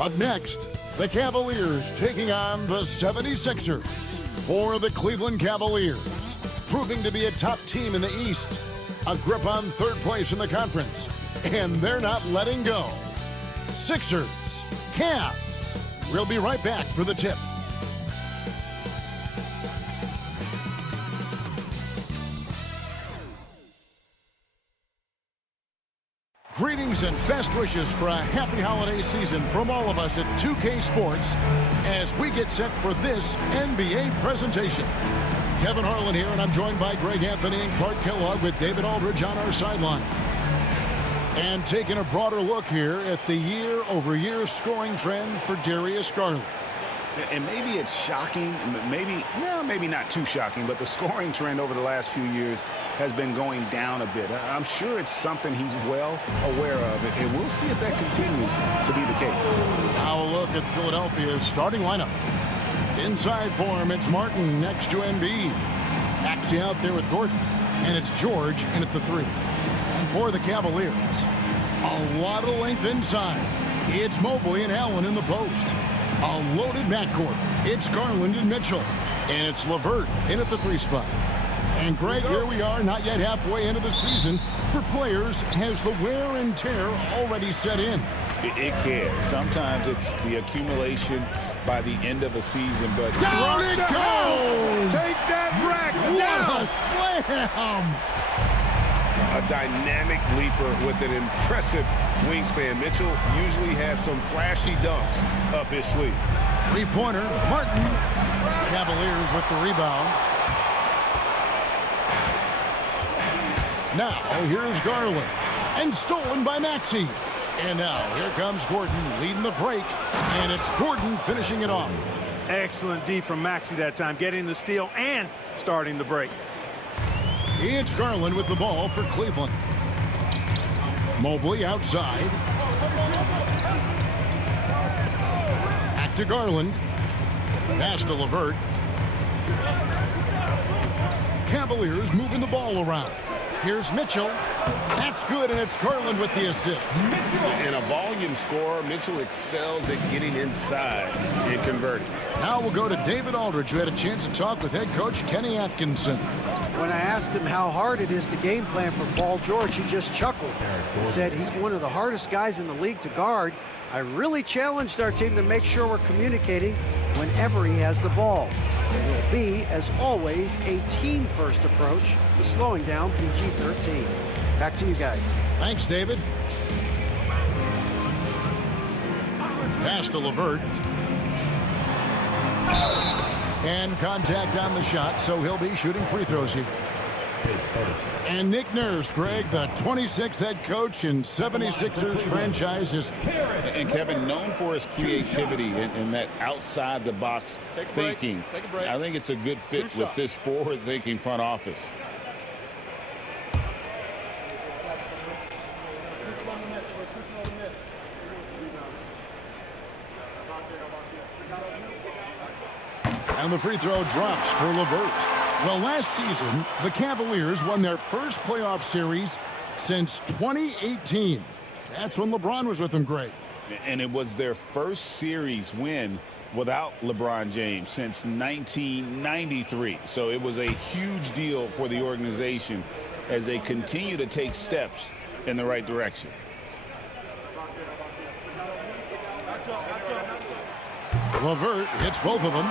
Up next, the Cavaliers taking on the 76ers. For the Cleveland Cavaliers, proving to be a top team in the East, a grip on third place in the conference, and they're not letting go. Sixers, Cavs. We'll be right back for the tip. Greetings and best wishes for a happy holiday season from all of us at 2K Sports as we get set for this NBA presentation. Kevin Harlan here, and I'm joined by Greg Anthony and Clark Kellogg with David Aldridge on our sideline. And taking a broader look here at the year-over-year scoring trend for Darius Garland. And maybe it's shocking, maybe not too shocking, but the scoring trend over the last few years has been going down a bit. I'm sure it's something he's well aware of, and we'll see if that continues to be the case. Now a look at Philadelphia's starting lineup. Inside for him, it's Martin next to Embiid. Maxey out there with Gordon, and it's George in at the 3. And for the Cavaliers, a lot of length inside. It's Mobley and Allen in the post. A loaded backcourt. It's Garland and Mitchell. And it's LeVert in at the 3 spot. And Greg, here we are, not yet halfway into the season. For players, has the wear and tear already set in? It can. Sometimes it's the accumulation by the end of a season, but down it goes! Take that rack down! What a slam! A dynamic leaper with an impressive wingspan. Mitchell usually has some flashy dunks up his sleeve. Three-pointer, Martin. Cavaliers with the rebound. Now, here's Garland. And stolen by Maxey. And now, here comes Gordon leading the break. And it's Gordon finishing it off. Excellent D from Maxey that time, getting the steal and starting the break. It's Garland with the ball for Cleveland. Mobley outside. Back to Garland. Pass to LeVert. Cavaliers moving the ball around. Here's Mitchell. That's good, and it's Garland with the assist. And a volume scorer, Mitchell excels at getting inside and converting. Now we'll go to David Aldridge, who had a chance to talk with head coach Kenny Atkinson. When I asked him how hard it is to game plan for Paul George, he just chuckled. He said he's one of the hardest guys in the league to guard. I really challenged our team to make sure we're communicating whenever he has the ball. It will be, as always, a team-first approach to slowing down PG-13. Back to you guys. Thanks, David. Pass to LeVert. And contact on the shot, so he'll be shooting free throws here. And Nick Nurse, Greg, the 26th head coach in 76ers franchise history. And Kevin, known for his creativity and that outside-the-box thinking. I think it's a good fit with this forward-thinking front office. And the free throw drops for LeVert. Well, last season, the Cavaliers won their first playoff series since 2018. That's when LeBron was with them, Greg. And it was their first series win without LeBron James since 1993. So it was a huge deal for the organization as they continue to take steps in the right direction. LeVert hits both of them.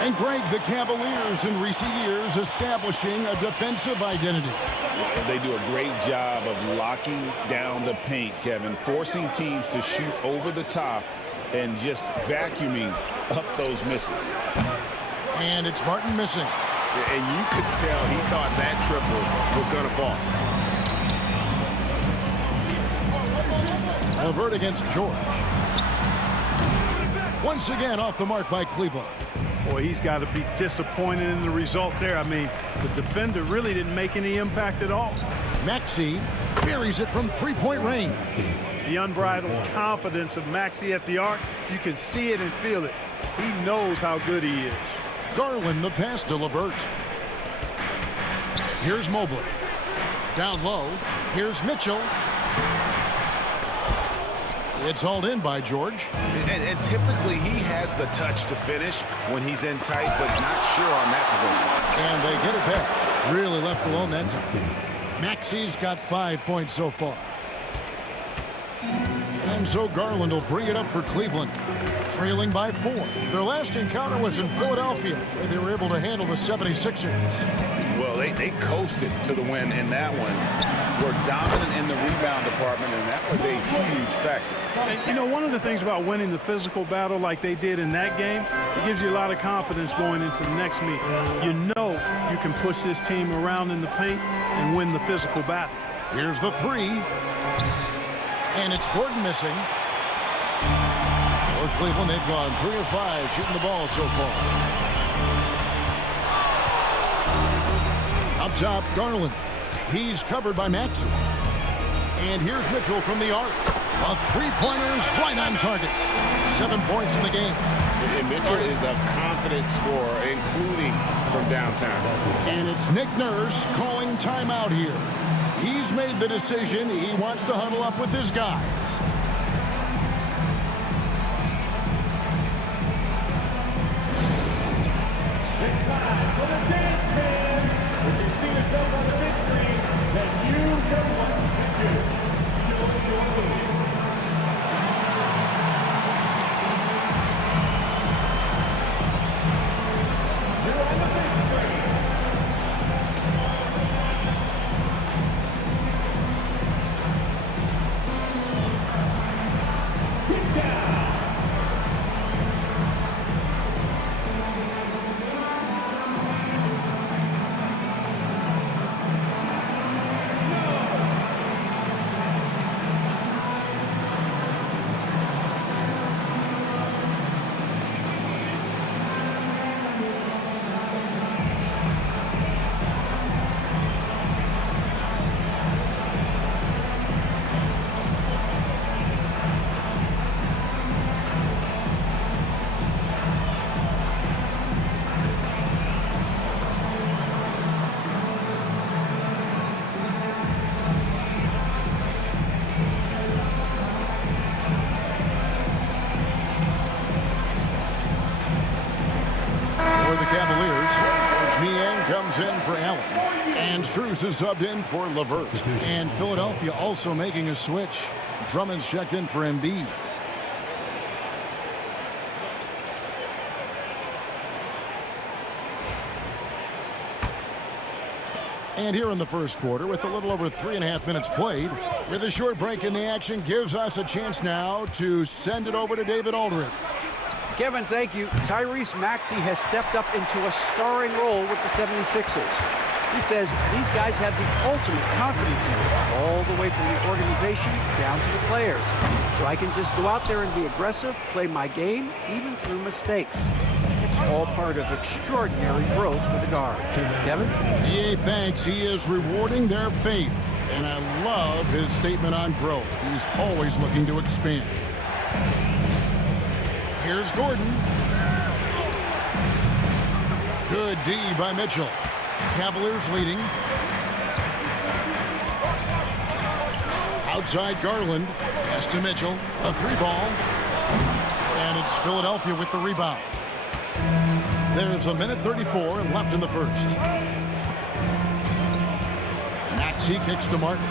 And Greg, the Cavaliers in recent years establishing a defensive identity. They do a great job of locking down the paint, Kevin, forcing teams to shoot over the top and just vacuuming up those misses. And it's Martin missing. And you could tell he thought that triple was going to fall. LeVert against George. Once again off the mark by Cleveland. Boy, he's got to be disappointed in the result there. I mean, the defender really didn't make any impact at all. Maxey buries it from three-point range. The unbridled confidence of Maxey at the arc, you can see it and feel it. He knows how good he is. Garland the pass to LeVert. Here's Mobley. Down low. Here's Mitchell. It's hauled in by George. And typically he has the touch to finish when he's in tight, but not sure on that position. And they get it back. Really left alone that time. Maxey's got 5 points so far. And so Garland will bring it up for Cleveland, trailing by 4. Their last encounter was in Philadelphia, where they were able to handle the 76ers. Well, they coasted to the win in that one. Were dominant in the rebound department, and that was a huge factor. And, you know, one of the things about winning the physical battle like they did in that game, it gives you a lot of confidence going into the next meet. You know you can push this team around in the paint and win the physical battle. Here's the 3. And it's Gordon missing. For Cleveland, they've gone 3 of 5 shooting the ball so far. Up top, Garland. He's covered by Maxey. And here's Mitchell from the arc. A three-pointer's right on target. 7 points in the game. And Mitchell is a confident scorer, including from downtown. And it's Nick Nurse calling timeout here. He's made the decision. He wants to huddle up with his guys. It's time for the dance man. If you see yourself on the big screen, then you know what to do. Show your move. You're on the big screen. Get down. For the Cavaliers, Niang comes in for Allen. And Strus is subbed in for LeVert. And Philadelphia also making a switch. Drummond's checked in for Embiid. And here in the first quarter, with a little over 3.5 minutes played, with a short break in the action, gives us a chance now to send it over to David Aldridge. Kevin, thank you. Tyrese Maxey has stepped up into a starring role with the 76ers. He says these guys have the ultimate confidence in him, all the way from the organization down to the players. So I can just go out there and be aggressive, play my game, even through mistakes. It's all part of extraordinary growth for the guard. Kevin? EA thanks. He is rewarding their faith. And I love his statement on growth. He's always looking to expand. Here's Gordon. Good D by Mitchell. Cavaliers leading. Outside Garland. Pass to Mitchell. A 3-ball. And it's Philadelphia with the rebound. There's a minute 34 left in the first. Maxey kicks to Martin.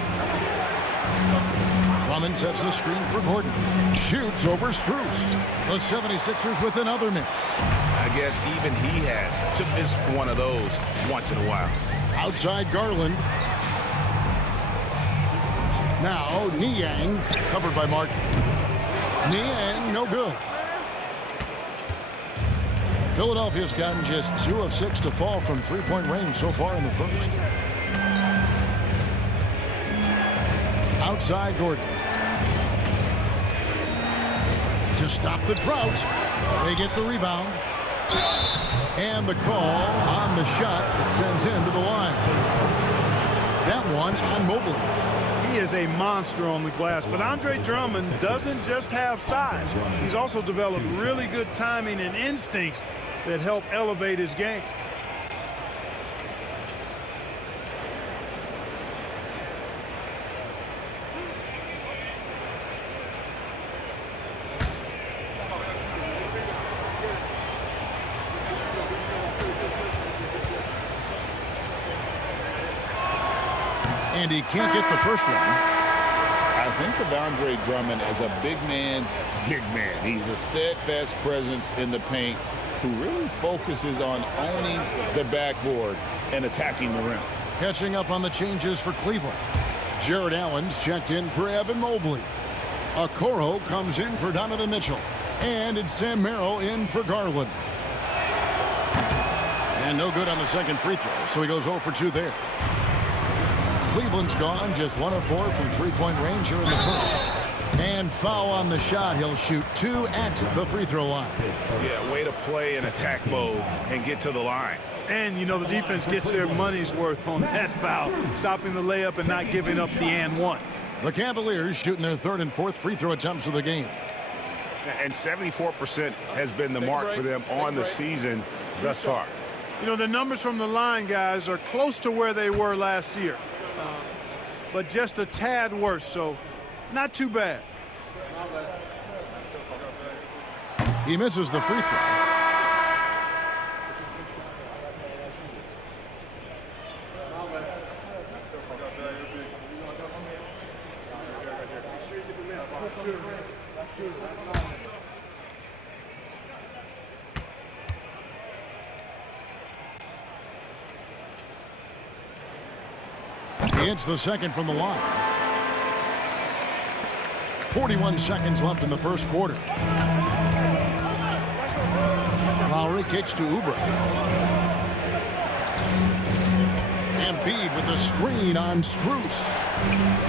Drummond sets the screen for Gordon. Shoots over Strus. The 76ers with another miss. I guess even he has to miss one of those once in a while. Outside Garland. Now Niang covered by Martin. Niang no good. Philadelphia's gotten just 2 of 6 to fall from three-point range so far in the first. Outside Gordon. To stop the drought, they get the rebound. And the call on the shot that sends him to the line. That one on Mobley. He is a monster on the glass, but Andre Drummond doesn't just have size. He's also developed really good timing and instincts that help elevate his game. And he can't get the first one. I think of Andre Drummond as a big man's big man. He's a steadfast presence in the paint who really focuses on owning the backboard and attacking the rim. Catching up on the changes for Cleveland. Jared Allen's checked in for Evan Mobley. Okoro comes in for Donovan Mitchell. And it's Sam Merrill in for Garland. And no good on the second free throw, so he goes 0 for 2 there. Cleveland's gone just 1 of 4 from three-point range here in the first. And foul on the shot. He'll shoot 2 at the free throw line. Yeah, way to play in attack mode and get to the line. And, you know, the defense gets their money's worth on that foul, stopping the layup and not giving up the and one. The Cavaliers shooting their third and fourth free throw attempts of the game. And 74% has been the mark for them on the season thus far. You know, the numbers from the line, guys, are close to where they were last year, but just a tad worse, so not too bad. He misses the free throw. He hits the second from the line. 41 seconds left in the first quarter. Lowry kicks to Oubre. Embiid with a screen on Strus.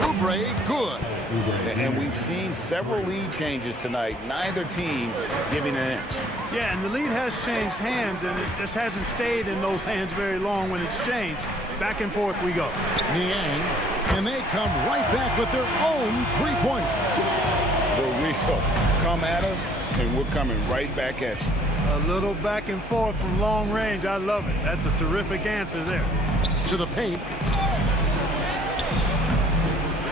Oubre, good. And we've seen several lead changes tonight, neither team giving an inch. Yeah, and the lead has changed hands, and it just hasn't stayed in those hands very long when it's changed. Back and forth we go. Niang, and they come right back with their own three-pointer. Here we go. Come at us, and we're coming right back at you. A little back and forth from long range. I love it. That's a terrific answer there. To the paint.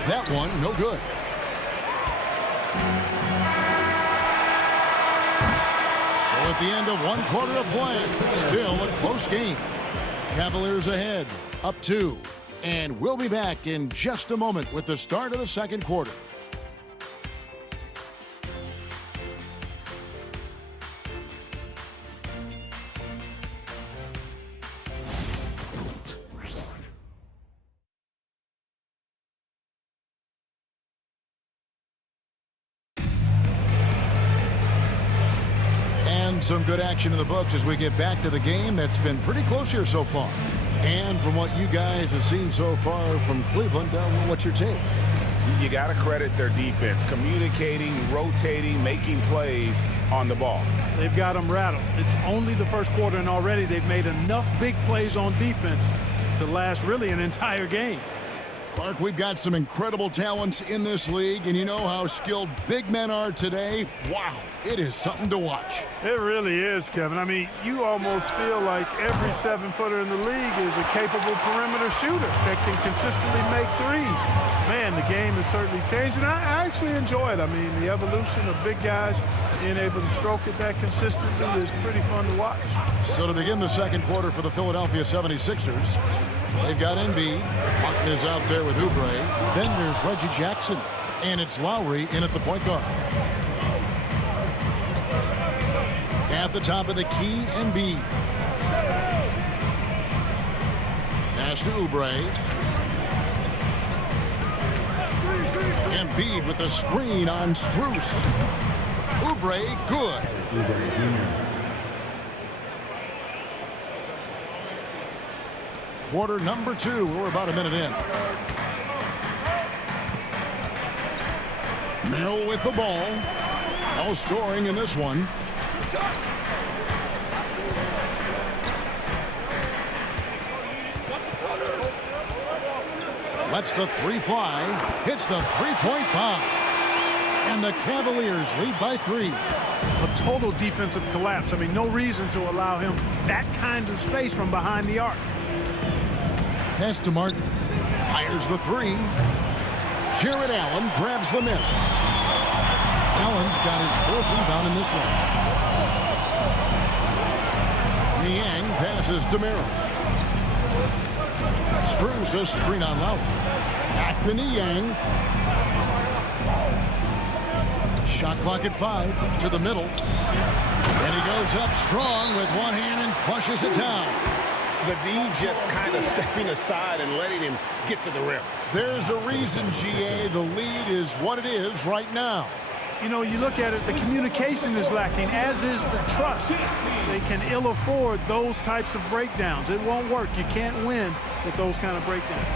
That one, no good. So at the end of 1 quarter of play, still a close game. Cavaliers ahead, up 2. And we'll be back in just a moment with the start of the second quarter. Some good action in the books as we get back to the game that's been pretty close here so far. And from what you guys have seen so far from Cleveland, what's your take? You got to credit their defense, communicating, rotating, making plays on the ball. They've got them rattled. It's only the first quarter, and already they've made enough big plays on defense to last really an entire game. Clark, we've got some incredible talents in this league, and you know how skilled big men are today. Wow, it is something to watch. It really is, Kevin. I mean, you almost feel like every 7-footer in the league is a capable perimeter shooter that can consistently make threes. Man, the game has certainly changed, and I actually enjoy it. I mean, the evolution of big guys being able to stroke it that consistently is pretty fun to watch. So to begin the second quarter for the Philadelphia 76ers, they've got Embiid. Martin is out there with Oubre. Then there's Reggie Jackson. And it's Lowry in at the point guard. At the top of the key, Embiid. Pass to Oubre. Embiid with a screen on Strus. Oubre, good. Quarter number 2. We're about a minute in. Merrill with the ball. No scoring in this one. Lets the three fly. Hits the three-point bomb. And the Cavaliers lead by 3. A total defensive collapse. I mean, no reason to allow him that kind of space from behind the arc. Pass to Martin. Fires the 3. Jared Allen grabs the miss. Allen's got his 4th rebound in this one. Niang passes to Merrill. Strus a screen on Lowry. At the knee, Yang. Shot clock at 5 to the middle. And he goes up strong with one hand and flushes it down. The D just kind of stepping aside and letting him get to the rim. There's a reason, GA, the lead is what it is right now. You know, you look at it, the communication is lacking, as is the trust. They can ill afford those types of breakdowns. It won't work. You can't win with those kind of breakdowns.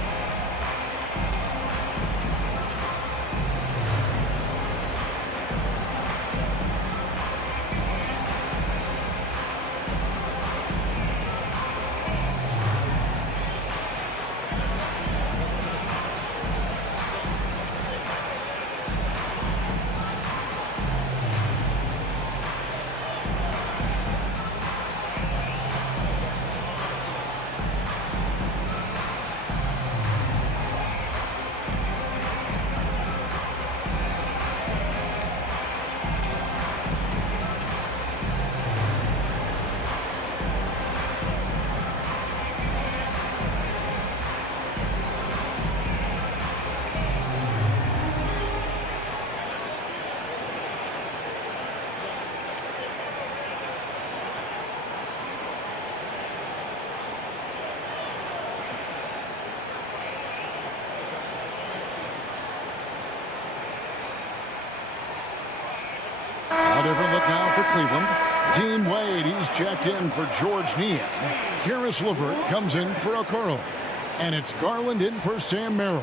A different look now for Cleveland. Dean Wade, he's checked in for George Niang. Karis LeVert comes in for Okoro. And it's Garland in for Sam Merrill.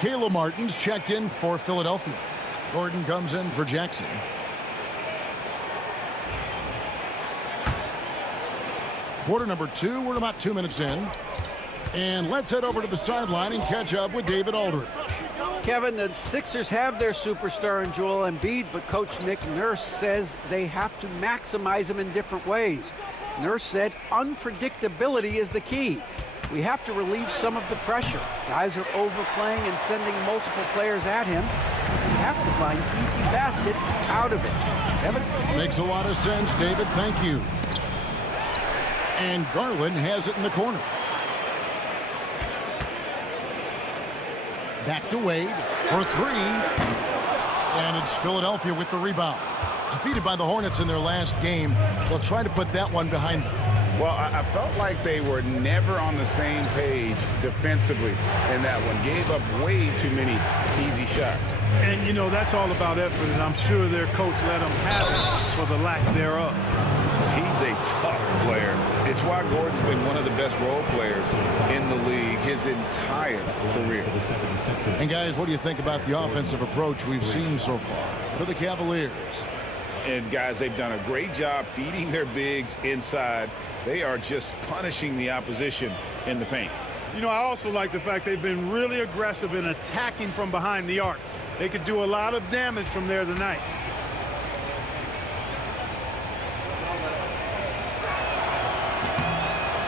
Kayla Martin's checked in for Philadelphia. Gordon comes in for Jackson. Quarter number 2, we're about 2 minutes in. And let's head over to the sideline and catch up with David Aldridge. Kevin, the Sixers have their superstar in Joel Embiid, but Coach Nick Nurse says they have to maximize him in different ways. Nurse said unpredictability is the key. We have to relieve some of the pressure. Guys are overplaying and sending multiple players at him. We have to find easy baskets out of it. Kevin? Makes a lot of sense, David. Thank you. And Garland has it in the corner. Back to Wade for 3. And it's Philadelphia with the rebound. Defeated by the Hornets in their last game. They'll try to put that one behind them. Well, I felt like they were never on the same page defensively in that one. Gave up way too many easy shots. And, you know, that's all about effort, and I'm sure their coach let them have it for the lack thereof. He's a tough player. It's why Gordon's been one of the best role players in the league his entire career. And, guys, what do you think about the offensive approach we've seen so far for the Cavaliers? And, guys, they've done a great job feeding their bigs inside. They are just punishing the opposition in the paint. You know, I also like the fact they've been really aggressive in attacking from behind the arc. They could do a lot of damage from there tonight.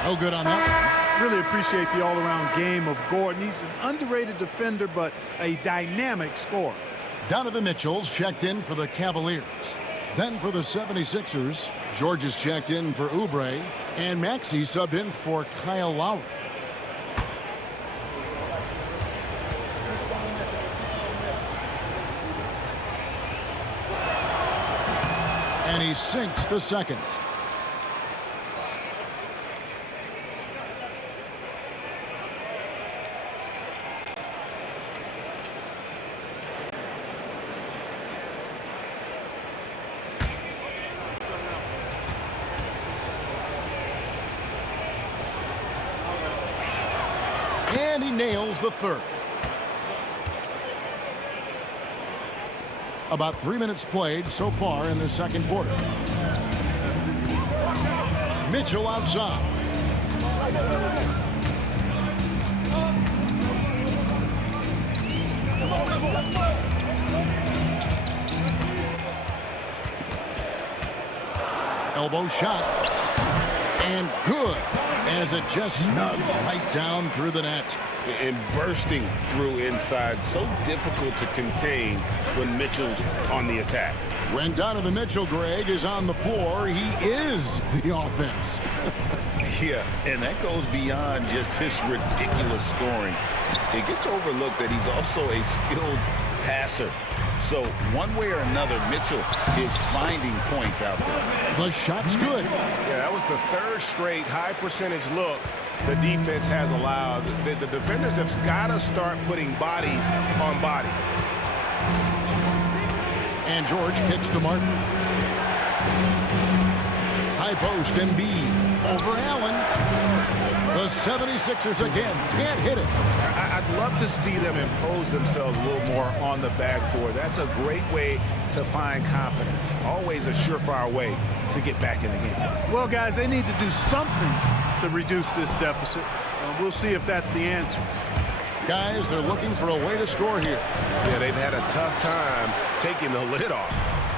Oh, good on that. Really appreciate the all-around game of Gordon. He's an underrated defender, but a dynamic scorer. Donovan Mitchell's checked in for the Cavaliers. Then for the 76ers, George is checked in for Oubre, and Maxey subbed in for Kyle Lowry. And he sinks the second. And he nails the third. About 3 minutes played so far in the second quarter. Mitchell outside. Elbow shot. And good, as it just snugs right down through the net. And bursting through inside. So difficult to contain when Mitchell's on the attack. When Donovan Mitchell, Greg, is on the floor, he is the offense. Yeah, and that goes beyond just his ridiculous scoring. it gets overlooked that he's also a skilled passer. So one way or another, Mitchell is finding points out there. The shot's good. Yeah, that was the third straight high percentage look the defense has allowed. The defenders have got to start putting bodies on bodies. And George kicks to Martin. High post, Embiid over Allen. The 76ers again can't hit it. I'd love to see them impose themselves a little more on the backboard. That's a great way to find confidence. Always a surefire way to get back in the game. Well, guys, they need to do something to reduce this deficit. We'll see if that's the answer. Guys, they're looking for a way to score here. Yeah, they've had a tough time taking the lid off.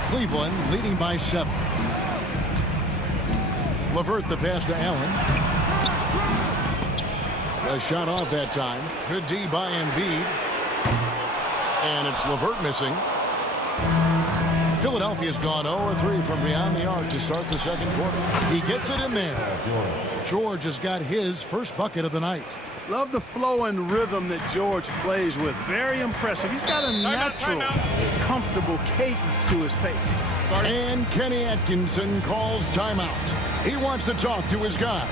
Cleveland leading by 7. LeVert the pass to Allen. A shot off that time. Good D by Embiid. And it's LeVert missing. Philadelphia's gone 0-3 from beyond the arc to start the second quarter. He gets it in there. George has got his first bucket of the night. Love the flow and rhythm that George plays with. Very impressive. He's got a natural, comfortable cadence to his pace. And Kenny Atkinson calls timeout. He wants to talk to his guys.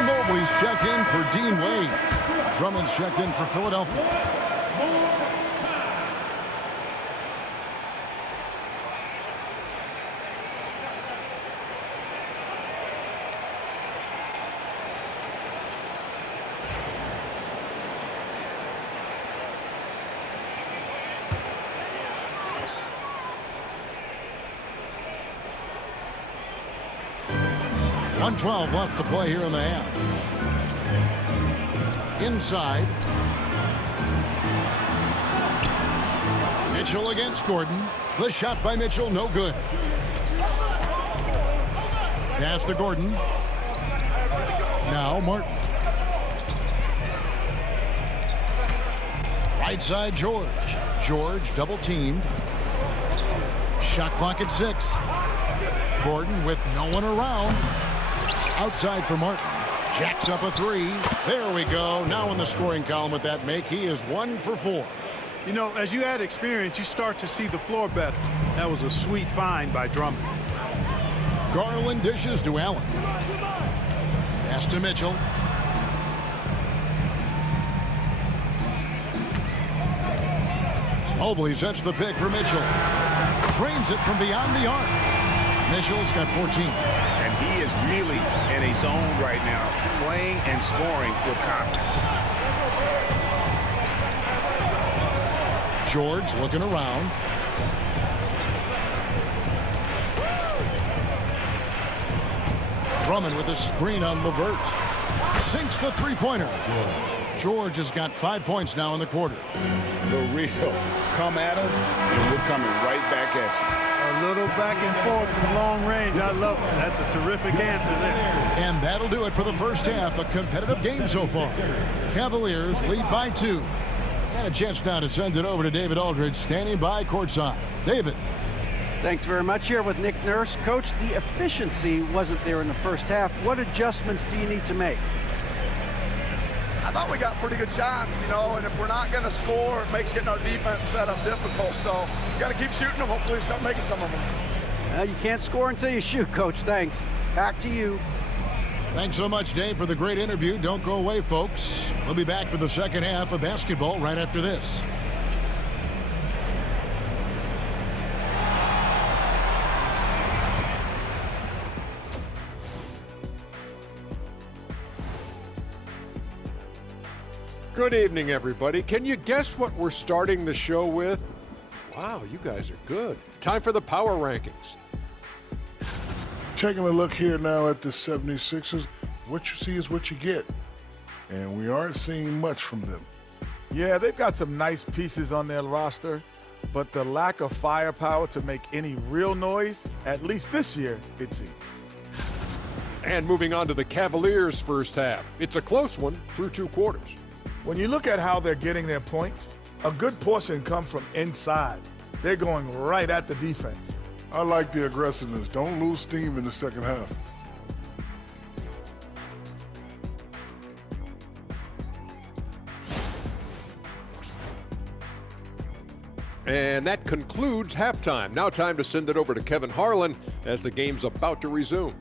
Mobley's checked in for Dean Wade. Drummond's checked in for Philadelphia. .112 left to play here in the half. Inside. Mitchell against Gordon. The shot by Mitchell, no good. Pass to Gordon. Now Martin. Right side, George. George double teamed. Shot clock at 6. Gordon with no one around. Outside for Martin. Jacks up a 3. There we go. Now in the scoring column with that make, he is 1 for 4. You know, as you add experience, you start to see the floor better. That was a sweet find by Drummond. Garland dishes to Allen. Pass to Mitchell. Mobley sets the pick for Mitchell. Trains it from beyond the arc. Mitchell's got 14. And he is really in a zone right now, playing and scoring with confidence. George looking around. Drummond with a screen on LeVert. Sinks the three-pointer. George has got 5 points now in the quarter. The real come at us, and we're coming right back at you. A little back and forth from long range. I love it. That's a terrific answer there. And that'll do it for the first half. A competitive game so far. Cavaliers lead by 2. And a chance now to send it over to David Aldridge, standing by courtside. David. Thanks very much. Here with Nick Nurse. Coach, the efficiency wasn't there in the first half. What adjustments do you need to make? I thought we got pretty good shots, and if we're not going to score, it makes getting our defense set up difficult. So you got to keep shooting them. Hopefully we start making some of them. You can't score until you shoot, Coach. Thanks. Back to you. Thanks so much, Dave, for the great interview. Don't go away, folks. We'll be back for the second half of basketball right after this. Good evening, everybody. Can you guess what we're starting the show with? Wow, you guys are good. Time for the power rankings. Taking a look here now at the 76ers, what you see is what you get. And we aren't seeing much from them. Yeah, they've got some nice pieces on their roster, but the lack of firepower to make any real noise, at least this year, it seems. And moving on to the Cavaliers' first half. It's a close one through 2 quarters. When you look at how they're getting their points, a good portion comes from inside. They're going right at the defense. I like the aggressiveness. Don't lose steam in the second half. And that concludes halftime. Now time to send it over to Kevin Harlan as the game's about to resume.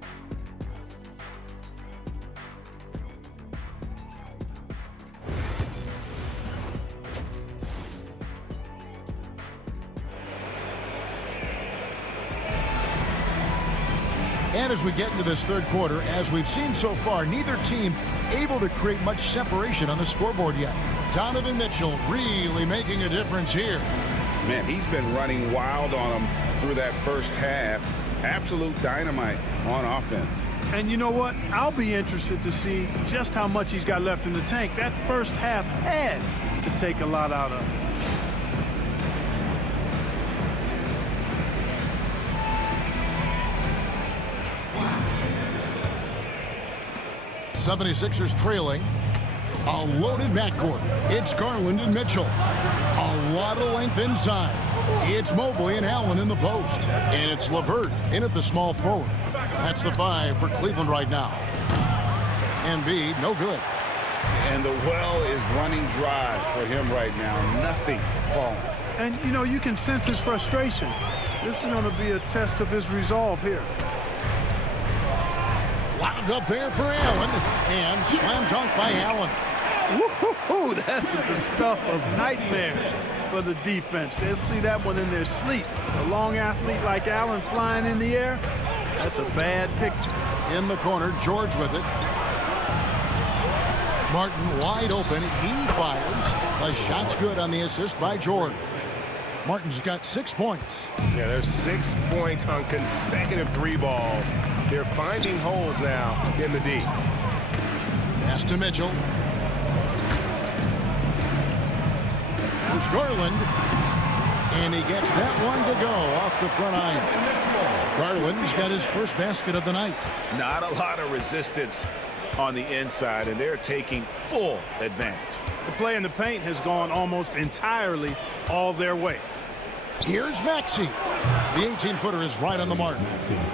And as we get into this third quarter, as we've seen so far, neither team able to create much separation on the scoreboard yet. Donovan Mitchell really making a difference here. Man, he's been running wild on them through that first half. Absolute dynamite on offense. And you know what? I'll be interested to see just how much he's got left in the tank. That first half had to take a lot out of him. 76ers trailing. A loaded backcourt. It's Garland and Mitchell. A lot of length inside. It's Mobley and Allen in the post. And it's LeVert in at the small forward. That's the 5 for Cleveland right now. Embiid, no good. And the well is running dry for him right now. Nothing falling. And, you can sense his frustration. This is going to be a test of his resolve here. Wound up there for Allen. And slam dunk by Allen. Woo-hoo-hoo, that's the stuff of nightmares for the defense. They'll see that one in their sleep. A long athlete like Allen flying in the air, that's a bad picture. In the corner, George with it. Martin wide open. He fires. The shot's good on the assist by George. Martin's got 6 points. Yeah, there's 6 points on consecutive 3 balls. They're finding holes now in the D. Pass to Mitchell. There's Garland. And he gets that one to go off the front iron. Garland's got his first basket of the night. Not a lot of resistance on the inside, and they're taking full advantage. The play in the paint has gone almost entirely all their way. Here's Maxey. The 18-footer is right on the mark.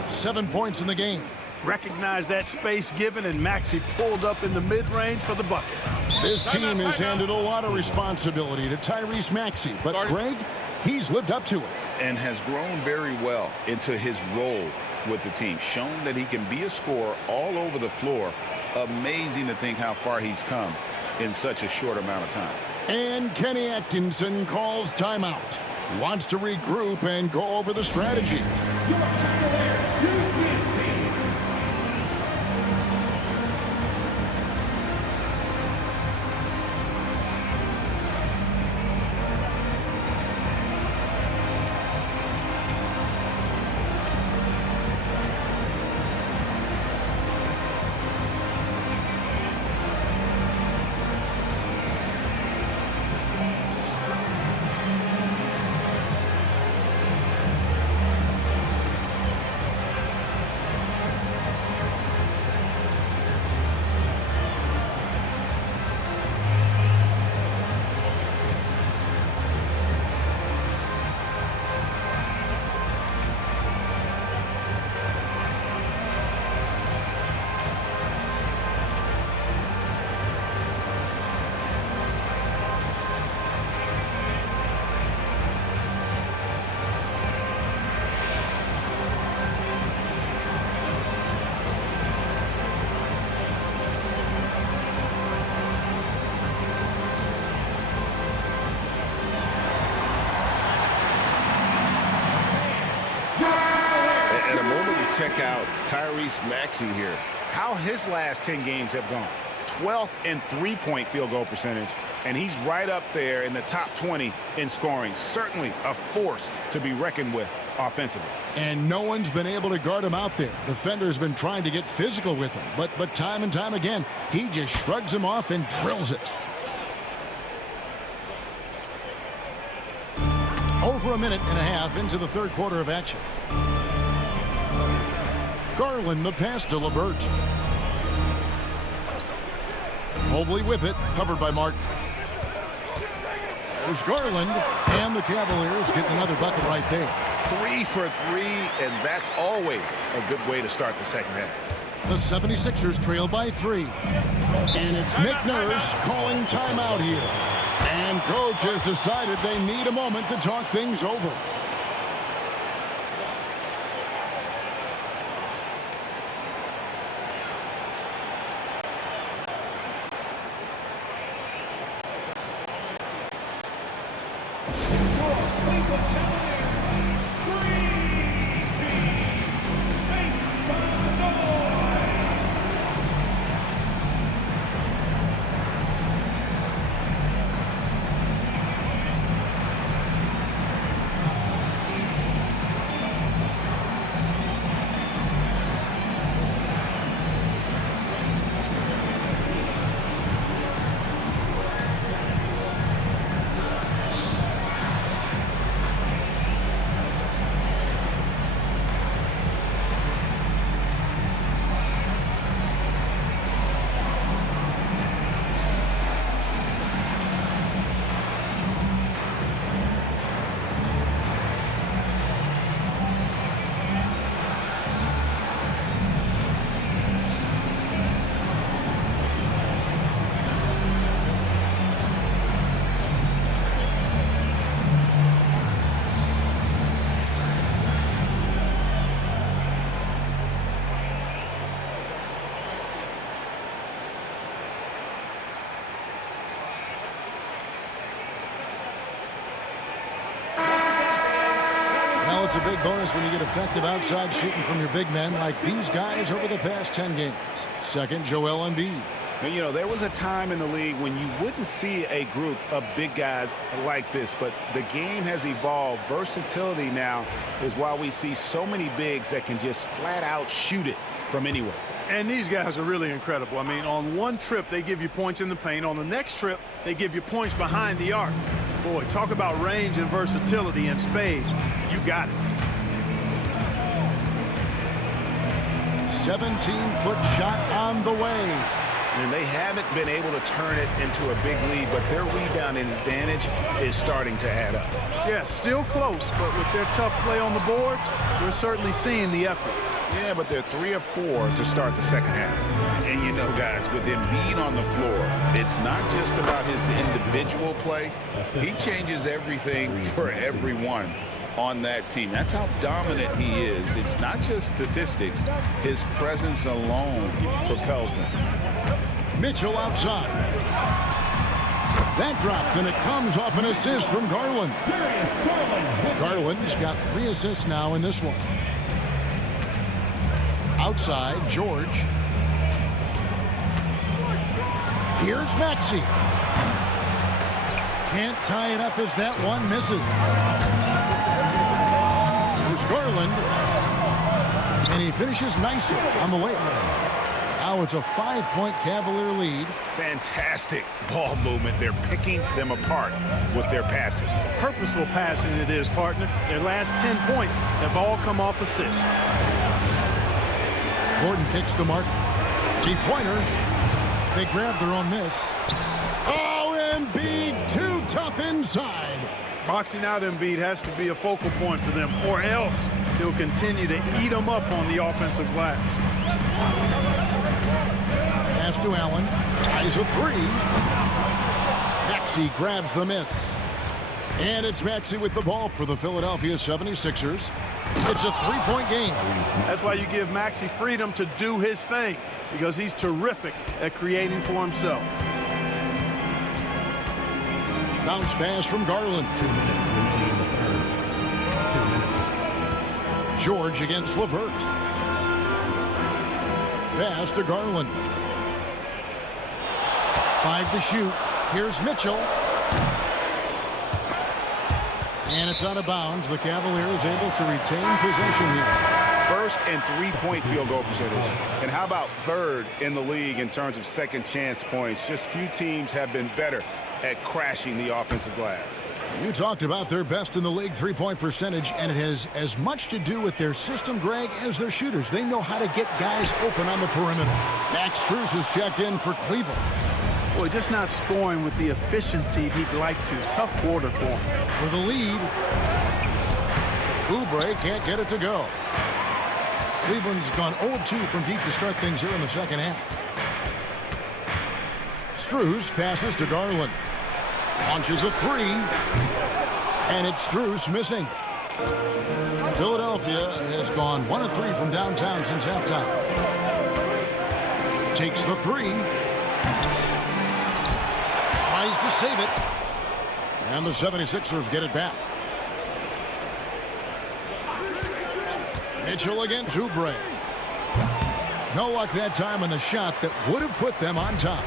7 points in the game. Recognize that space given, and Maxey pulled up in the mid-range for the bucket. This team has handed a lot of responsibility to Tyrese Maxey, but Greg, he's lived up to it. And has grown very well into his role with the team. Shown that he can be a scorer all over the floor. Amazing to think how far he's come in such a short amount of time. And Kenny Atkinson calls timeout. He wants to regroup and go over the strategy. check out Tyrese Maxey here. How his last 10 games have gone. 12th in three-point field goal percentage, and he's right up there in the top 20 in scoring. Certainly a force to be reckoned with offensively. And no one's been able to guard him out there. Defender's been trying to get physical with him, but time and time again, he just shrugs him off and drills it. Over a minute and a half into the third quarter of action. Garland the pass to LeVert. Mobley with it, covered by Martin. There's Garland, and the Cavaliers getting another bucket right there. 3 for 3, and that's always a good way to start the second half. The 76ers trail by 3. And it's Nick Nurse calling timeout here. And coach has decided they need a moment to talk things over. It's a big bonus when you get effective outside shooting from your big men like these guys over the past 10 games. Second, Joel Embiid. And, you know, there was a time in the league when you wouldn't see a group of big guys like this, but the game has evolved. Versatility now is why we see so many bigs that can just flat out shoot it from anywhere. And these guys are really incredible. I mean, on one trip, they give you points in the paint. On the next trip, they give you points behind the arc. Boy, talk about range and versatility in spades. You got it. 17-foot shot on the way. And they haven't been able to turn it into a big lead, but their rebounding advantage is starting to add up. Yeah, still close, but with their tough play on the boards, we're certainly seeing the effort. Yeah, but they're 3 of 4 to start the second half. And you know, guys, with Embiid on the floor, it's not just about his individual play. He changes everything for everyone on that team. That's how dominant he is. It's not just statistics. His presence alone propels them. Mitchell outside. That drops, and it comes off an assist from Garland. Garland's got 3 assists now in this one. Outside, George. Here's Maxey. Can't tie it up as that one misses. Here's Garland. And he finishes nicely on the layup. Now it's a 5-point Cavalier lead. Fantastic ball movement. They're picking them apart with their passing. Purposeful passing it is, partner. Their last 10 points have all come off assists. Gordon kicks to Martin. Three-pointer. They grab their own miss. Oh, Embiid too tough inside. Boxing out Embiid has to be a focal point for them, or else he'll continue to eat them up on the offensive glass. Pass to Allen. Tries a 3. Maxey grabs the miss. And it's Maxey with the ball for the Philadelphia 76ers. It's a 3-point game. That's why you give Maxey freedom to do his thing, because he's terrific at creating for himself. Bounce pass from Garland. George against LeVert. pass to Garland. 5 to shoot. Here's Mitchell. And it's out of bounds. The Cavaliers able to retain possession here. First and three-point field goal percentage. And how about third in the league in terms of second chance points? Just few teams have been better at crashing the offensive glass. You talked about their best in the league three-point percentage, and it has as much to do with their system, Greg, as their shooters. They know how to get guys open on the perimeter. Max Strus has checked in for Cleveland. Boy, just not scoring with the efficiency he'd like to. Tough quarter for him. For the lead, Oubre can't get it to go. Cleveland's gone 0-2 from deep to start things here in the second half. Strus passes to Garland. Launches a three. And it's Strus missing. Philadelphia has gone 1 of 3 from downtown since halftime. Takes the three. Tries to save it. And the 76ers get it back. Mitchell against Oubre. No luck that time on the shot that would have put them on top.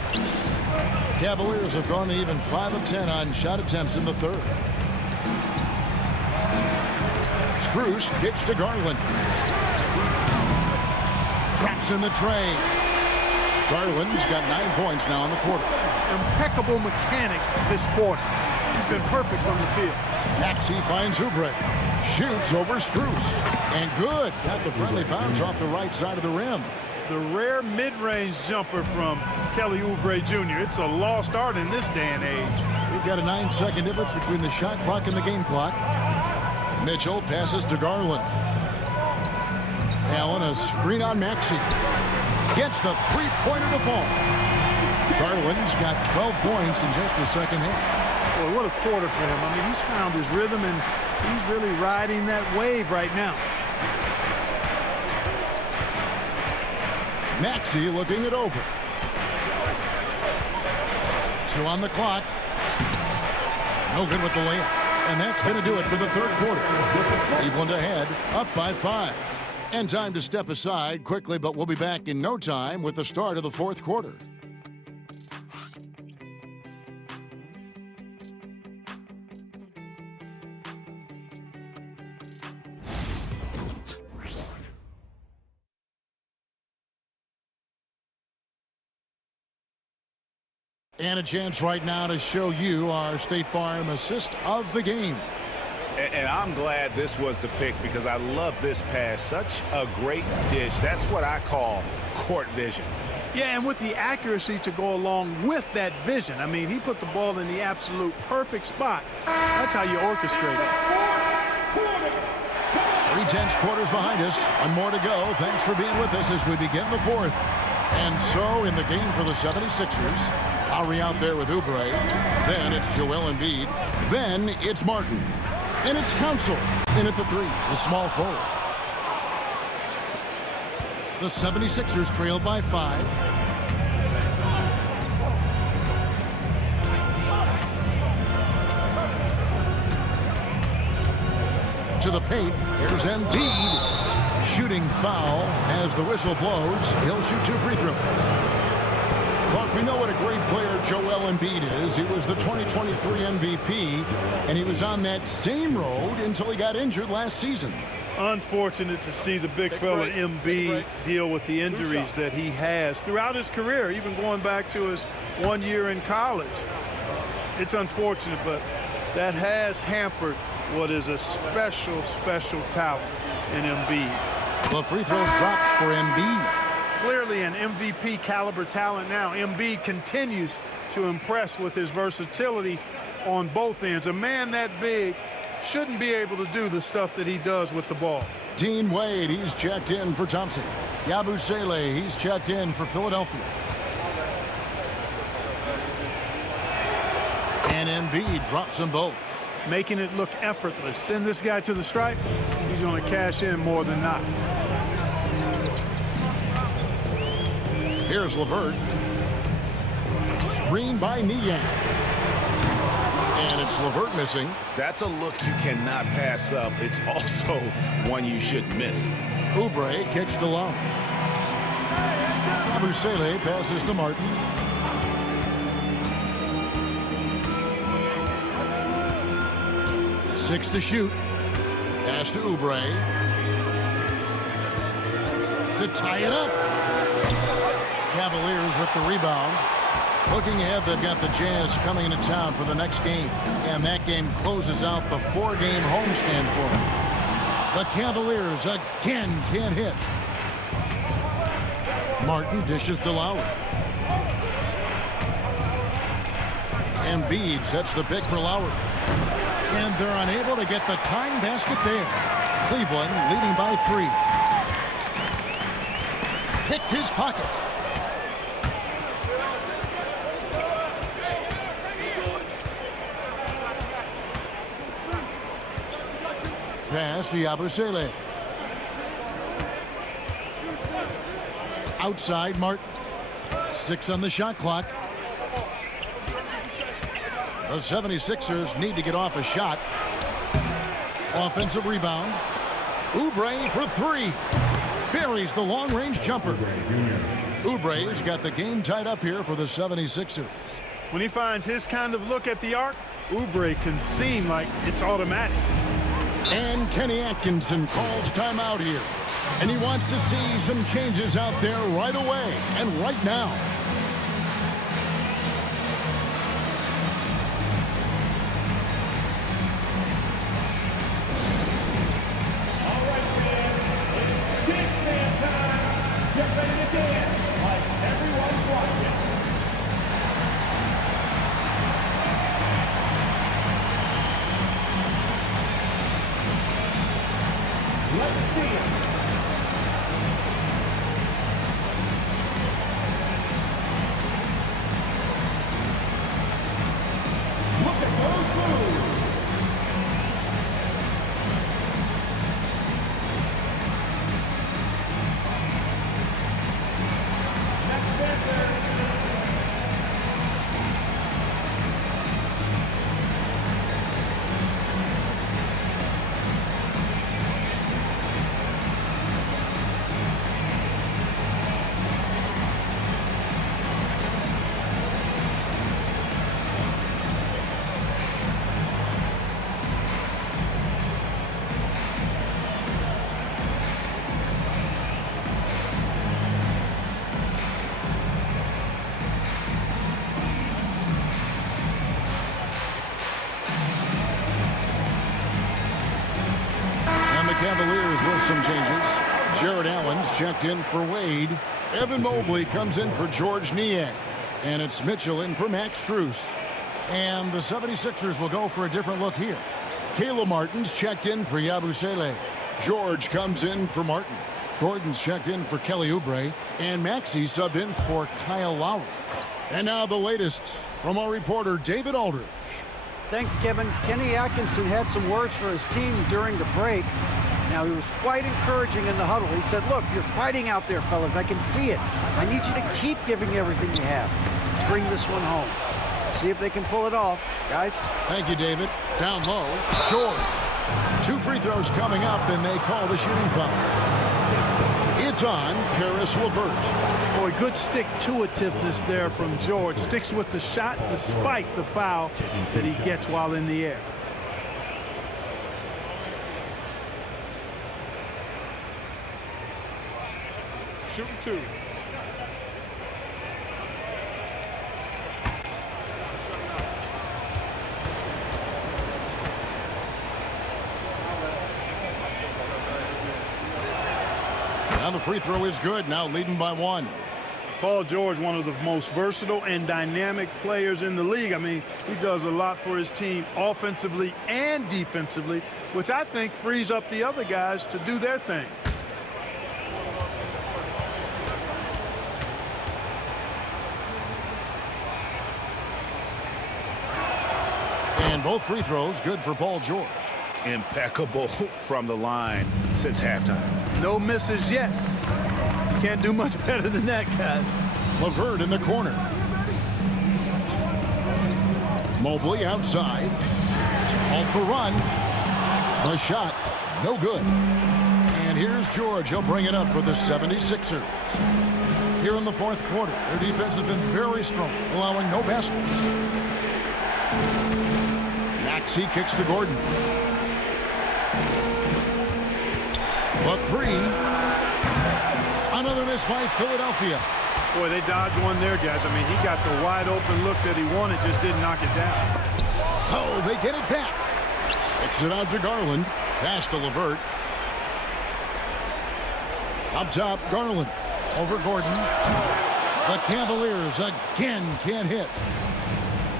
Cavaliers have gone to even 5 of 10 on shot attempts in the third. Strus kicks to Garland. Traps in the tray. Garland's got 9 points now in the quarter. Impeccable mechanics this quarter. He's been perfect from the field. Maxey finds Oubre. Shoots over Strus. And good. Got the friendly bounce off the right side of the rim. The rare mid-range jumper from Kelly Oubre Jr. It's a lost art in this day and age. We've got a 9-second difference between the shot clock and the game clock. Mitchell passes to Garland. Allen, a screen on Maxey. Gets the three-pointer to fall. Garland's got 12 points in just the second half. Boy, what a quarter for him. I mean, he's found his rhythm, and he's really riding that wave right now. Maxey looking it over. 2 on the clock. No good with the layup. And that's going to do it for the third quarter. Cleveland ahead, up by 5. And time to step aside quickly, but we'll be back in no time with the start of the fourth quarter. And a chance right now to show you our State Farm assist of the game. And I'm glad this was the pick because I love this pass. Such a great dish. That's what I call court vision. Yeah, and with the accuracy to go along with that vision. I mean, he put the ball in the absolute perfect spot. That's how you orchestrate it. 3/10 quarters behind us. 1 more to go. Thanks for being with us as we begin the fourth. And so in the game for the 76ers, Lowry out there with Oubre. Then it's Joel Embiid. Then it's Martin. And it's Council in at the 3, the small forward. The 76ers trail by 5. To the paint, here's Embiid. Shooting foul as the whistle blows. He'll shoot 2 free throws. Clark, we know what a great player Joel Embiid is. He was the 2023 MVP, and he was on that same road until he got injured last season. Unfortunate to see the big fella Embiid deal with the injuries that he has throughout his career, even going back to his 1 year in college. It's unfortunate, but that has hampered what is a special, special talent in Embiid. The free throw drops for Embiid. Clearly an MVP caliber talent now. Embiid continues to impress with his versatility on both ends. A man that big shouldn't be able to do the stuff that he does with the ball. Dean Wade, he's checked in for Thompson. Yabusele, he's checked in for Philadelphia. And Embiid drops them both. Making it look effortless. Send this guy to the stripe, he's going to cash in more than not. Here's LeVert. Screen by Niang. And it's LeVert missing. That's a look you cannot pass up. It's also one you shouldn't miss. Oubre kicks to Lowry. Yabusele passes to Martin. Six to shoot. Pass to Oubre. To tie it up. Cavaliers with the rebound. Looking ahead, they've got the Jazz coming into town for the next game. And that game closes out the four-game homestand for them. The Cavaliers again can't hit. Martin dishes to Lowry. Embiid sets the pick for Lowry. And they're unable to get the tying basket there. Cleveland leading by 3. Picked his pocket. Pass to Yabusele. Outside Martin. 6 on the shot clock. The 76ers need to get off a shot. Offensive rebound. Oubre for 3. Buries the long-range jumper. Oubre's got the game tied up here for the 76ers. When he finds his kind of look at the arc, Oubre can seem like it's automatic. And Kenny Atkinson calls timeout here. And he wants to see some changes out there right away and right now. All right, fans, it's Kings fan time. Get ready to dance like everyone's watching. Let's see it. Look at those moves. Next dancer. Cavaliers with some changes. Jared Allen's checked in for Wade. Evan Mobley comes in for George Niang. And it's Mitchell in for Max Strus. And the 76ers will go for a different look here. Caleb Martin's checked in for Yabusele. George comes in for Martin. Gordon's checked in for Kelly Oubre. And Maxey subbed in for Kyle Lowry. And now the latest from our reporter David Aldridge. Thanks, Kevin. Kenny Atkinson had some words for his team during the break. Now, he was quite encouraging in the huddle. He said, look, you're fighting out there, fellas. I can see it. I need you to keep giving everything you have. Bring this one home. See if they can pull it off, guys. Thank you, David. Down low, George. 2 free throws coming up, and they call the shooting foul. It's on Caris LeVert. Boy, good stick-to-itiveness there from George. Sticks with the shot despite the foul that he gets while in the air. Shooting 2. Now the free throw is good. Now leading by 1. Paul George, one of the most versatile and dynamic players in the league. I mean, he does a lot for his team offensively and defensively, which I think frees up the other guys to do their thing. And both free throws good for Paul George. Impeccable from the line since halftime. No misses yet. Can't do much better than that, guys. LeVert in the corner. Mobley outside to halt the run. The shot, no good. And here's George. He'll bring it up for the 76ers. here in the fourth quarter. Their defense has been very strong, allowing no baskets. Maxey kicks to Gordon. The three. Another miss by Philadelphia. Boy, they dodged one there, guys. I mean, he got the wide open look that he wanted, just didn't knock it down. Oh, they get it back. Kicks it out to Garland. Pass to LeVert. Up top, Garland. Over Gordon. The Cavaliers again can't hit.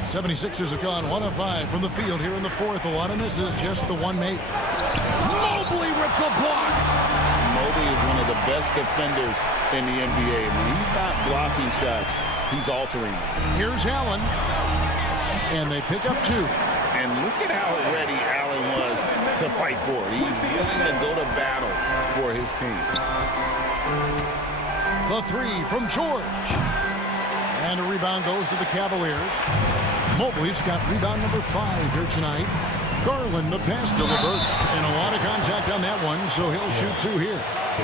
76ers have gone 1 of 5 from the field here in the fourth. A lot of misses, just the one make. Mobley with the block. Mobley is one of the best defenders in the NBA. When he's not blocking shots, he's altering. Here's Allen. And they pick up 2. And look at how ready Allen was to fight for it. He's willing to go to battle for his team. The three from George. And a rebound goes to the Cavaliers. Mobley's got rebound number 5 here tonight. Garland, the pass to LeVert. And a lot of contact on that one, so he'll shoot 2 here.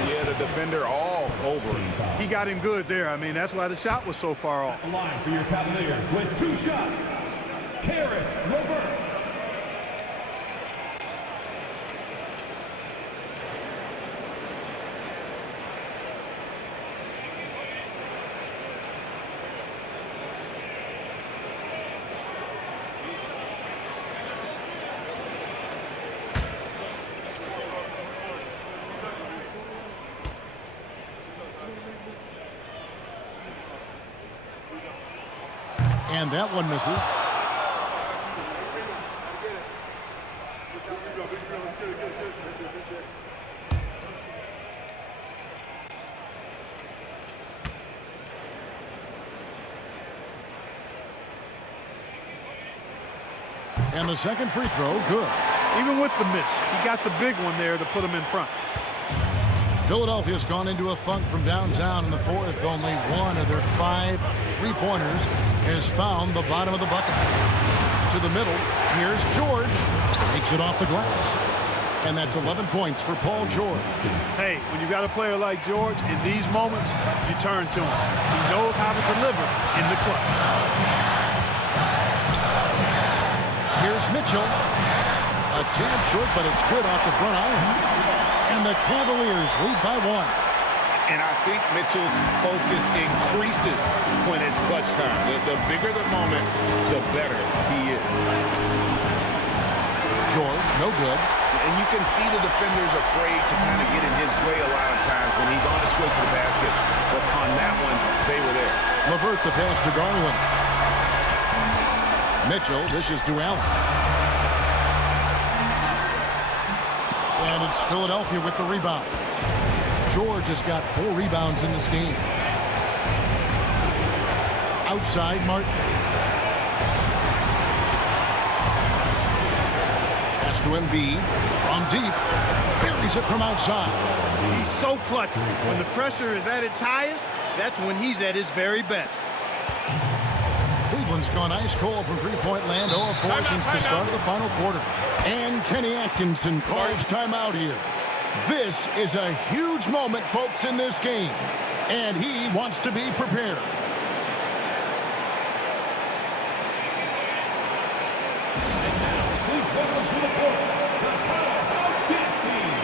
Yeah, the defender all over him. He got him good there. I mean, that's why the shot was so far off. The line for your Cavaliers with 2 shots. Karis LeVert. And that one misses. And the second free throw, good. Even with the miss, he got the big one there to put him in front. Philadelphia's gone into a funk from downtown in the fourth. Only one of their 5 3-pointers has found the bottom of the bucket. To the middle, here's George. Takes it off the glass. And that's 11 points for Paul George. Hey, when you got a player like George, in these moments, you turn to him. He knows how to deliver in the clutch. Here's Mitchell. A tad short, but it's good off the front iron. And the Cavaliers lead by 1. And I think Mitchell's focus increases when it's clutch time. The bigger the moment, the better he is. George, no good. And you can see the defenders afraid to kind of get in his way a lot of times when he's on his way to the basket. But on that one, they were there. LeVert the pass to Garland. Mitchell dishes to Allen. And it's Philadelphia with the rebound. George has got 4 rebounds in this game. Outside, Martin. Pass to Embiid from deep. Buries it from outside. He's so clutch. When the pressure is at its highest, that's when he's at his very best. Cleveland's gone ice cold from three-point land, 0 of 4 since the start of the final quarter. And Kenny Atkinson calls timeout here. This is a huge moment, folks, in this game. And he wants to be prepared. Please welcome to the court, the Powerhouse Kids team.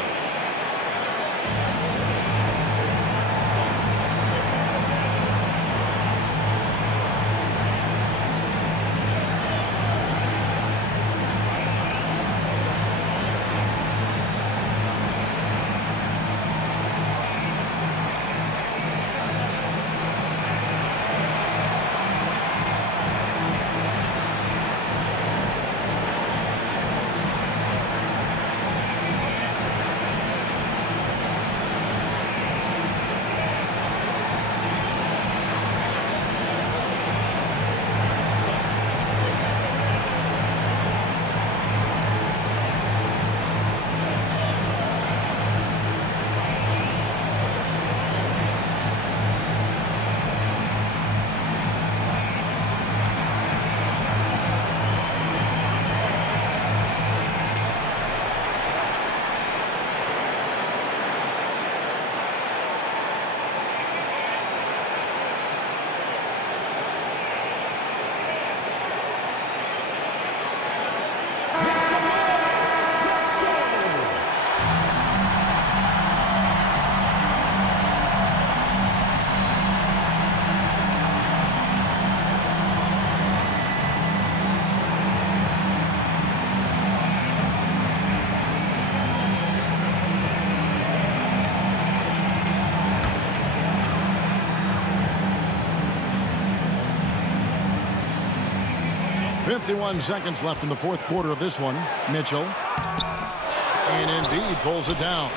51 seconds left in the fourth quarter of this one. Mitchell. And Embiid pulls it down.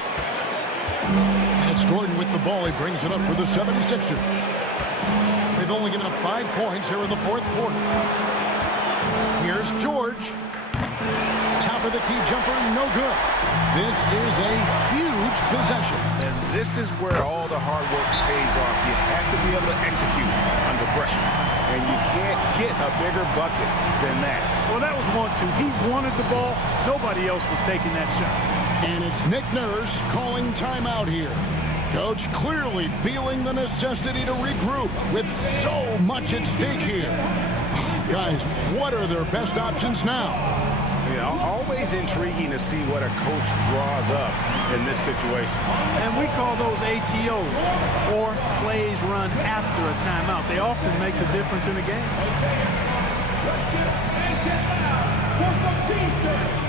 And it's Gordon with the ball. He brings it up for the 76ers. They've only given up 5 points here in the fourth quarter. Here's George. Top of the key jumper, no good. This is a huge possession. And this is where all the hard work pays off. You have to be able to execute under pressure. And you can't get a bigger bucket than that. Well, that was 1-2. He wanted the ball. Nobody else was taking that shot. And it's Nick Nurse calling timeout here. Coach clearly feeling the necessity to regroup with so much at stake here. Guys, what are their best options now? You know, always intriguing to see what a coach draws up in this situation. And we call those ATOs, or plays run after a timeout. They often make the difference in the game. Let's get up and get loud for some team sets.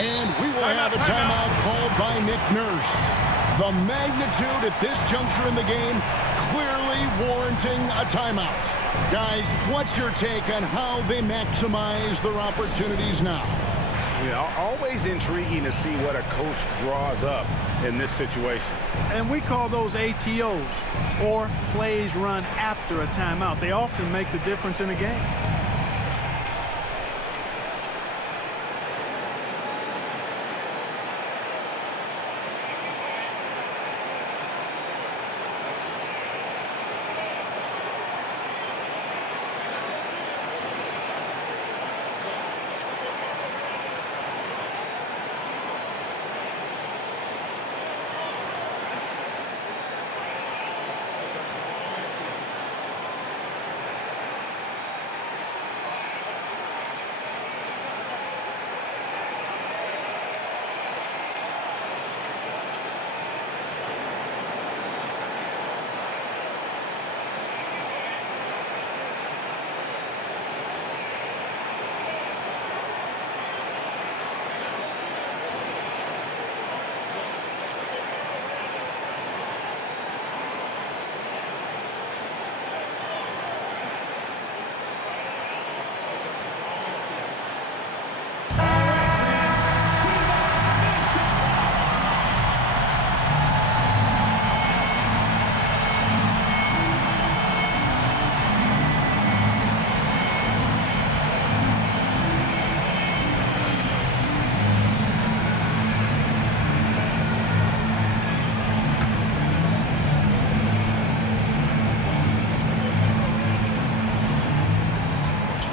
And we will have a timeout called by Nick Nurse. The magnitude at this juncture in the game clearly warranting a timeout. Guys, what's your take on how they maximize their opportunities now? You know, always intriguing to see what a coach draws up in this situation. And we call those ATOs, or plays run after a timeout. They often make the difference in a game.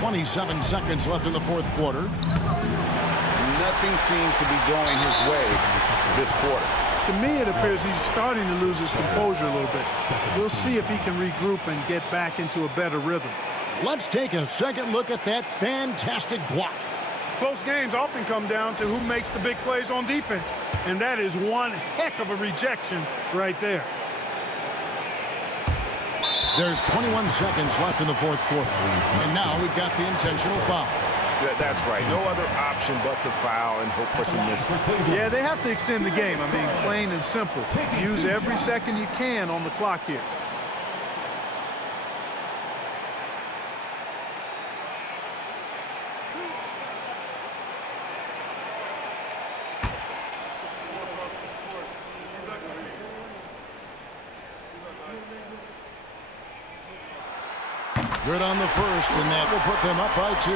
.27 seconds left in the fourth quarter. Nothing seems to be going his way this quarter. To me, it appears he's starting to lose his composure a little bit. We'll see if he can regroup and get back into a better rhythm. Let's take a second look at that fantastic block. Close games often come down to who makes the big plays on defense, and that is one heck of a rejection right there. There's 21 seconds left in the fourth quarter. And now we've got the intentional foul. That's right. No other option but to foul and hope for some misses. Yeah, they have to extend the game. I mean, plain and simple. Use every second you can on the clock here. Good on the first, and that will put them up by 2.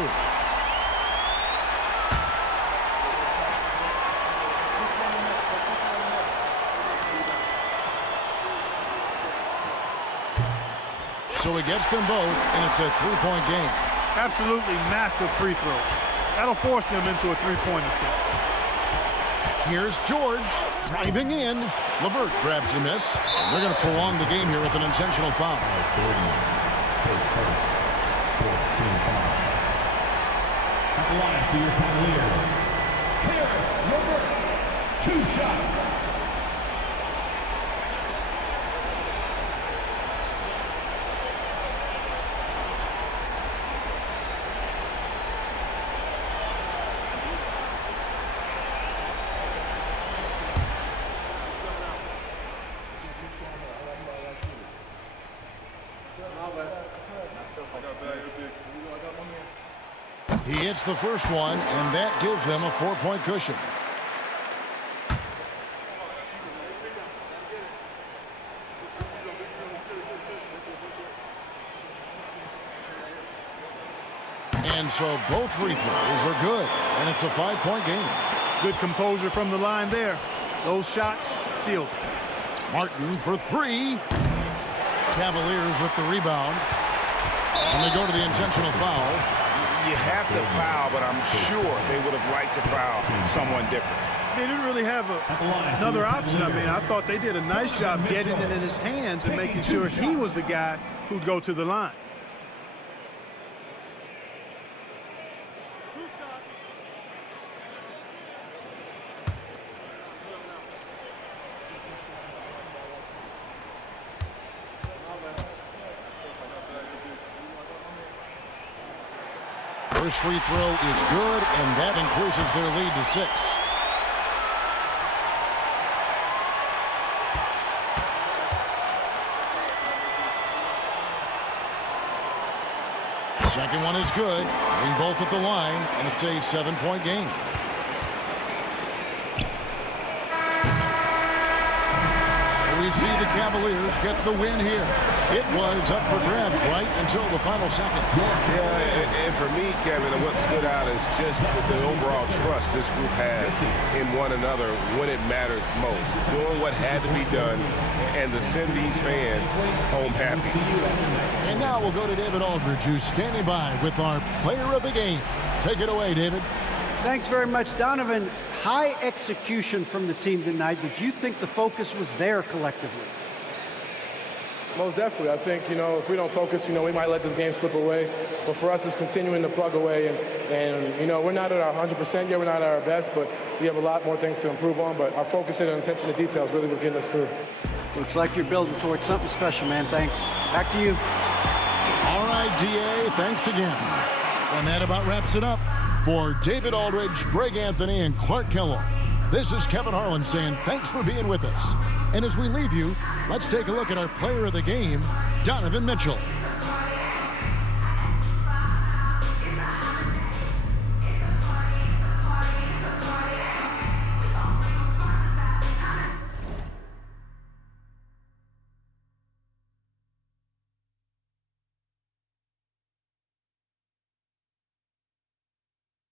So he gets them both, and it's a 3-point game. Absolutely massive free throw. That'll force them into a 3-point attempt. Here's George driving in. LeVert grabs the miss. They're going to prolong the game here with an intentional foul. At the line for your Cavaliers, LeVert, 2 shots. He hits the first one, and that gives them a 4-point cushion. And so both free throws are good, and it's a 5-point game. Good composure from the line there. Those shots sealed. Martin for 3. Cavaliers with the rebound. And they go to the intentional foul. You have to foul, but I'm sure they would have liked to foul someone different. They didn't really have another option. I mean, I thought they did a nice job getting it in his hands and making sure he was the guy who'd go to the line. First free throw is good, and that increases their lead to 6. Second one is good. Hitting both at the line, and it's a 7-point game. We see the Cavaliers get the win here. It was up for grabs right until the final seconds. Yeah, and for me, Kevin, what stood out is just the overall trust this group has in one another when it matters most. Doing what had to be done and to send these fans home happy. And now we'll go to David Aldridge, who's standing by with our player of the game. Take it away, David. Thanks very much, Donovan. High execution from the team tonight. Did you think the focus was there collectively? Most definitely. I think, if we don't focus, we might let this game slip away. But for us, it's continuing to plug away. And we're not at our 100% yet. We're not at our best, but we have a lot more things to improve on. But our focus and attention to details really was getting us through. Looks like you're building towards something special, man. Thanks. Back to you. All right, D.A., thanks again. And that about wraps it up. For David Aldridge, Greg Anthony, and Clark Kellogg, this is Kevin Harlan saying thanks for being with us. And as we leave you, let's take a look at our player of the game, Donovan Mitchell.